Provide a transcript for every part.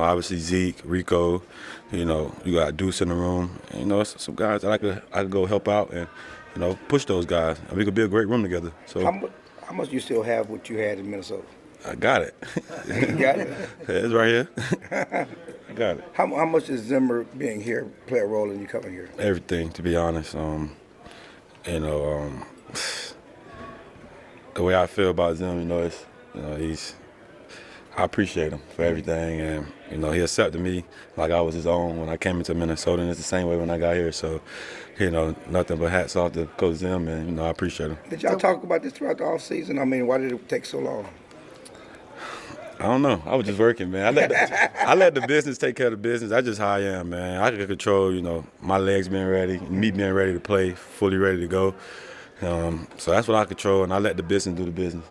obviously Zeke, Rico, you got Deuce in the room. And, it's some guys that I could go help out and, push those guys. And we could be a great room together. So How much you still have what you had in Minnesota? I got it. You got it? It's right here. I got it. How much does Zimmer being here play a role in you coming here? Everything, to be honest. You know, the way I feel about Zim, I appreciate him for everything, and he accepted me like I was his own when I came into Minnesota, and it's the same way when I got here. So, nothing but hats off to Coach Zim, and I appreciate him. Did y'all talk about this throughout the off season? I mean, why did it take so long? I don't know. I was just working, man. I let the business take care of the business. That's just how I am, man. I can control, my legs being ready, me being ready to play, fully ready to go. So that's what I control, and I let the business do the business.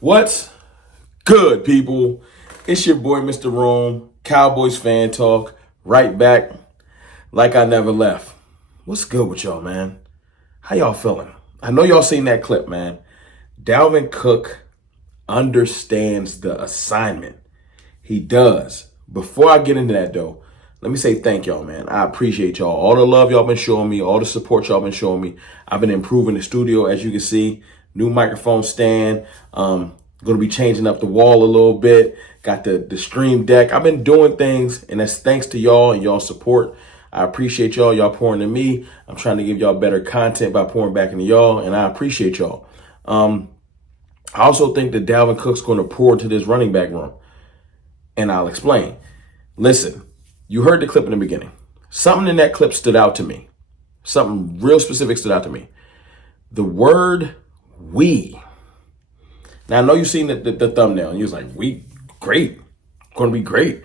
What's good, people? It's your boy, Mr. Rome, Cowboys fan talk, right back like I never left. What's good with y'all, man? How y'all feeling? I know y'all seen that clip, man. Dalvin Cook understands the assignment. He does. Before I get into that, though, let me say thank y'all, man. I appreciate y'all. All the love y'all been showing me, all the support y'all been showing me. I've been improving the studio, as you can see. New microphone stand. Going to be changing up the wall a little bit. Got the stream deck. I've been doing things, and that's thanks to y'all and y'all support. I appreciate y'all. Y'all pouring into me. I'm trying to give y'all better content by pouring back into y'all, and I appreciate y'all. I also think that Dalvin Cook's going to pour into this running back room, and I'll explain. Listen, you heard the clip in the beginning. Something in that clip stood out to me. Something real specific stood out to me. The word we. Now, I know you've seen the thumbnail, and you was like, we, great, going to be great.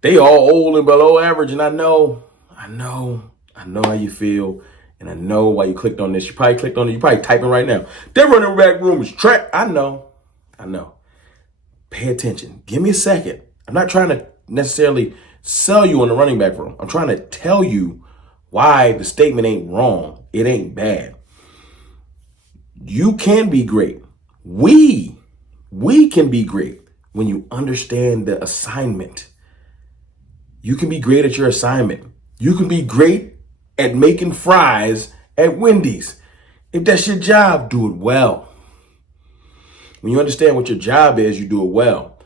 They all old and below average, and I know how you feel, and I know why you clicked on this. You probably clicked on it. You're probably typing right now. Their running back room is trash. I know. Pay attention. Give me a second. I'm not trying to necessarily sell you on the running back room. I'm trying to tell you why the statement ain't wrong. It ain't bad. You can be great. We can be great when you understand the assignment. You can be great at your assignment. You can be great at making fries at Wendy's. If that's your job, do it well. When you understand what your job is, you do it well.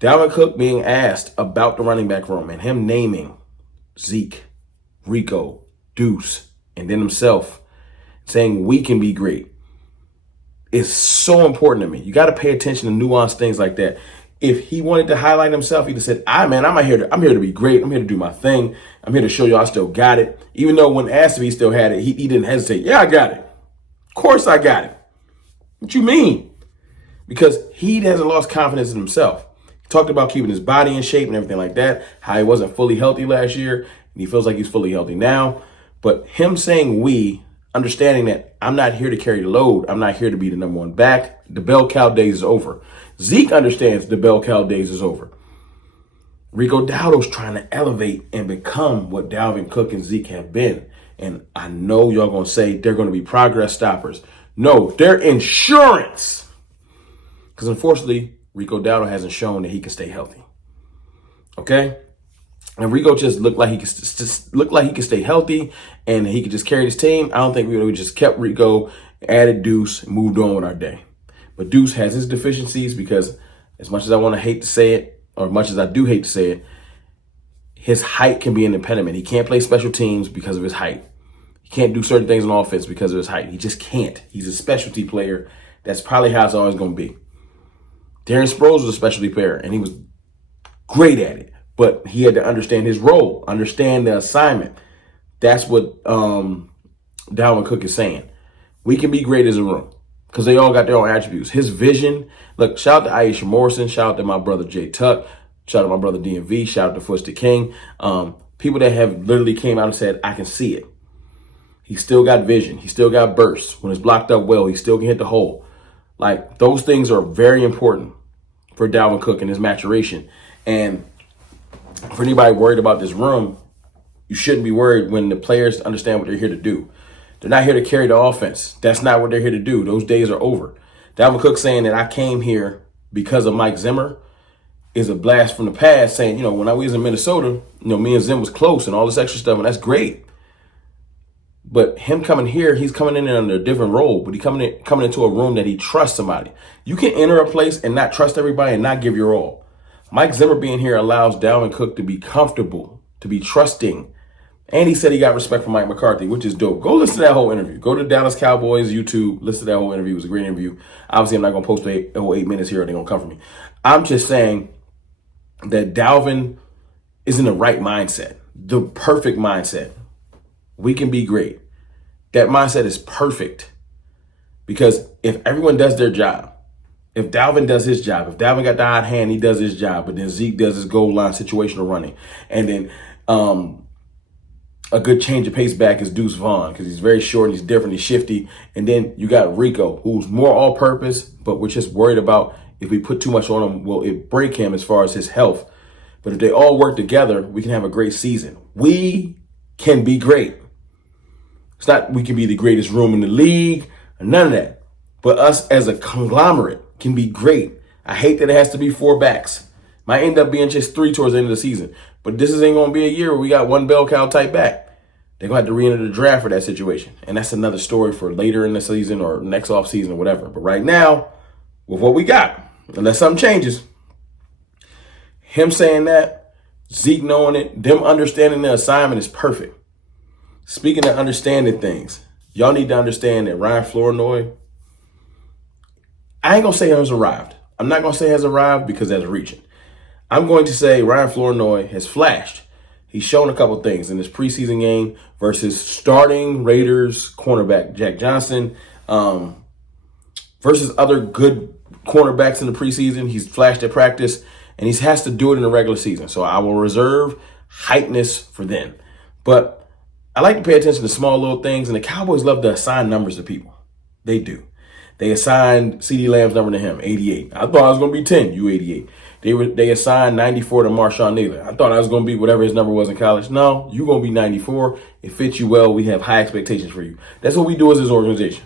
Dalvin Cook being asked about the running back room and him naming Zeke, Rico, Deuce, and then himself, saying we can be great, is so important to me. You got to pay attention to nuanced things like that. If he wanted to highlight himself, he'd have said, I'm here to be great. I'm here to do my thing. I'm here to show you I still got it. Even though when asked if he still had it, he didn't hesitate. Yeah, I got it. Of course I got it. What you mean? Because he hasn't lost confidence in himself. He talked about keeping his body in shape and everything like that, how he wasn't fully healthy last year, and he feels like he's fully healthy now. But him saying we, understanding that I'm not here to carry the load. I'm not here to be the number one back. The bell cow days is over. Zeke understands the bell cow days is over. Rico Dowdle's trying to elevate and become what Dalvin Cook and Zeke have been. And I know y'all going to say they're going to be progress stoppers. No, they're insurance. Because unfortunately, Rico Dowdle hasn't shown that he can stay healthy. Okay? And Rico just looked like he could stay healthy and he could just carry this team. I don't think we just kept Rico, added Deuce, and moved on with our day. But Deuce has his deficiencies because as much as I want to hate to say it, or much as I do hate to say it, his height can be an impediment. He can't play special teams because of his height. He can't do certain things on offense because of his height. He just can't. He's a specialty player. That's probably how it's always going to be. Darren Sproles was a specialty player, and he was great at it. But he had to understand his role, understand the assignment. That's what Dalvin Cook is saying. We can be great as a room because they all got their own attributes. His vision, look, shout out to Aisha Morrison, shout out to my brother Jay Tuck, shout out to my brother DMV, shout out to Fush the King. People that have literally came out and said, I can see it. He still got vision. He still got bursts. When it's blocked up well, he still can hit the hole. Like, those things are very important for Dalvin Cook and his maturation. And For anybody worried about this room, you shouldn't be worried when the players understand what they're here to do. They're not here to carry the offense. That's not what they're here to do. Those days are over. Dalvin Cook saying that I came here because of Mike Zimmer is a blast from the past, saying, when I was in Minnesota, me and Zim was close and all this extra stuff, and that's great. But him coming here, he's coming in under a different role, but he's coming into a room that he trusts somebody. You can enter a place and not trust everybody and not give your all. Mike Zimmer being here allows Dalvin Cook to be comfortable, to be trusting. And he said he got respect from Mike McCarthy, which is dope. Go listen to that whole interview. Go to Dallas Cowboys YouTube. Listen to that whole interview. It was a great interview. Obviously, I'm not going to post the whole 8 minutes here or they're going to come for me. I'm just saying that Dalvin is in the right mindset, the perfect mindset. We can be great. That mindset is perfect because if everyone does their job, if Dalvin does his job, if Dalvin got the hot hand, he does his job, but then Zeke does his goal line situational running. And then a good change of pace back is Deuce Vaughn because he's very short, he's different, he's shifty. And then you got Rico, who's more all-purpose, but we're just worried about if we put too much on him, will it break him as far as his health? But if they all work together, we can have a great season. We can be great. It's not we can be the greatest room in the league, or none of that. But us as a conglomerate can be great. I hate that it has to be 4 backs. Might end up being just 3 towards the end of the season. But this ain't going to be a year where we got one bell cow type back. They're going to have to re-enter the draft for that situation. And that's another story for later in the season or next off season or whatever. But right now, with what we got, unless something changes, him saying that, Zeke knowing it, them understanding the assignment is perfect. Speaking of understanding things, y'all need to understand that Ryan Flournoy, I ain't going to say has arrived. I'm not going to say has arrived because that's reaching. I'm going to say Ryan Flournoy has flashed. He's shown a couple things in this preseason game versus starting Raiders cornerback Jack Johnson versus other good cornerbacks in the preseason. He's flashed at practice, and he has to do it in the regular season. So I will reserve hypeness for then. But I like to pay attention to small little things, and the Cowboys love to assign numbers to people. They do. They assigned CeeDee Lamb's number to him, 88. I thought I was going to be 10, you 88. They assigned 94 to Marshawn Naylor. I thought I was going to be whatever his number was in college. No, you're going to be 94. It fits you well. We have high expectations for you. That's what we do as this organization.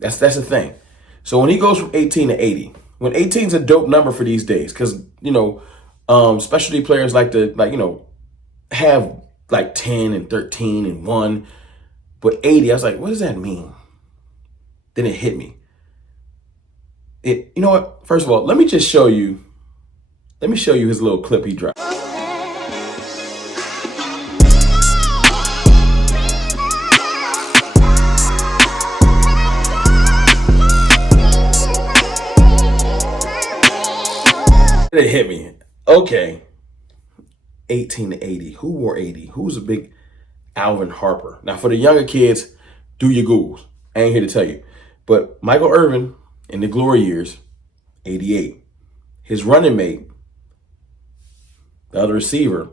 That's the thing. So when he goes from 18 to 80, when 18 is a dope number for these days, because, specialty players like to, have like 10 and 13 and 1. But 80, I was like, what does that mean? Then it hit me. You know what? First of all, let me show you his little clip he dropped. It hit me. Okay. 18 to 80. Who wore 80? Who's a big Alvin Harper? Now, for the younger kids, do your Googles. I ain't here to tell you. But Michael Irvin, in the glory years, 88. His running mate, the other receiver,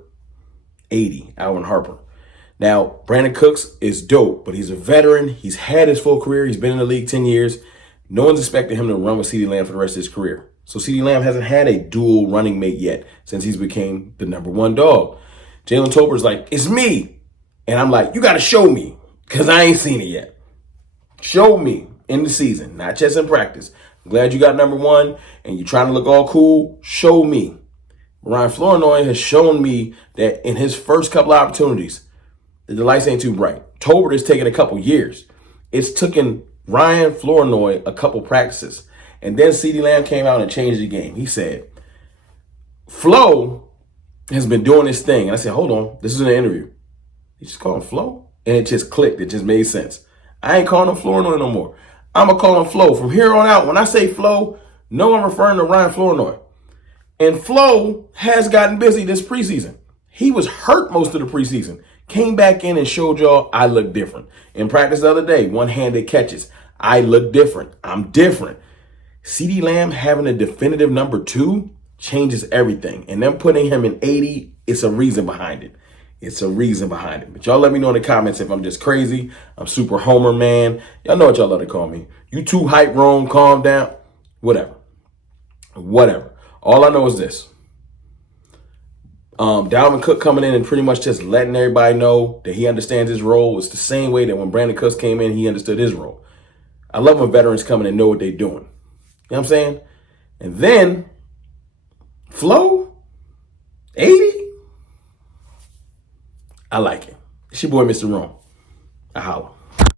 80, Alvin Harper. Now, Brandon Cooks is dope, but he's a veteran. He's had his full career. He's been in the league 10 years. No one's expecting him to run with CeeDee Lamb for the rest of his career. So CeeDee Lamb hasn't had a dual running mate yet since he's became the number 1 dog. Jalen Tolbert's like, it's me. And I'm like, you got to show me because I ain't seen it yet. Show me in the season, not just in practice. I'm glad you got number 1 and you're trying to look all cool. Show me. Ryan Flournoy has shown me that in his first couple of opportunities, that the lights ain't too bright. Tolbert has taken a couple years. It's taken Ryan Flournoy a couple practices. And then CeeDee Lamb came out and changed the game. He said, Flo has been doing this thing. And I said, hold on, this is an interview. You just call him Flo? And it just clicked. It just made sense. I ain't calling him Flournoy no more. I'm going to call him Flo. From here on out, when I say Flo, no, I'm referring to Ryan Flournoy. And Flo has gotten busy this preseason. He was hurt most of the preseason. Came back in and showed y'all I look different. In practice the other day, one-handed catches. I look different. I'm different. CeeDee Lamb having a definitive number 2 changes everything. And them putting him in 80, it's a reason behind it. It's a reason behind it. But y'all let me know in the comments if I'm just crazy. I'm super homer, man. Y'all know what y'all love to call me. You too hype, Rome, calm down. Whatever. All I know is this. Dalvin Cook coming in and pretty much just letting everybody know that he understands his role. It's the same way that when Brandon Cooks came in, he understood his role. I love when veterans come in and know what they're doing. You know what I'm saying? And then, Flo, 80, I like it. It's your boy, Mr. Rome. I holla.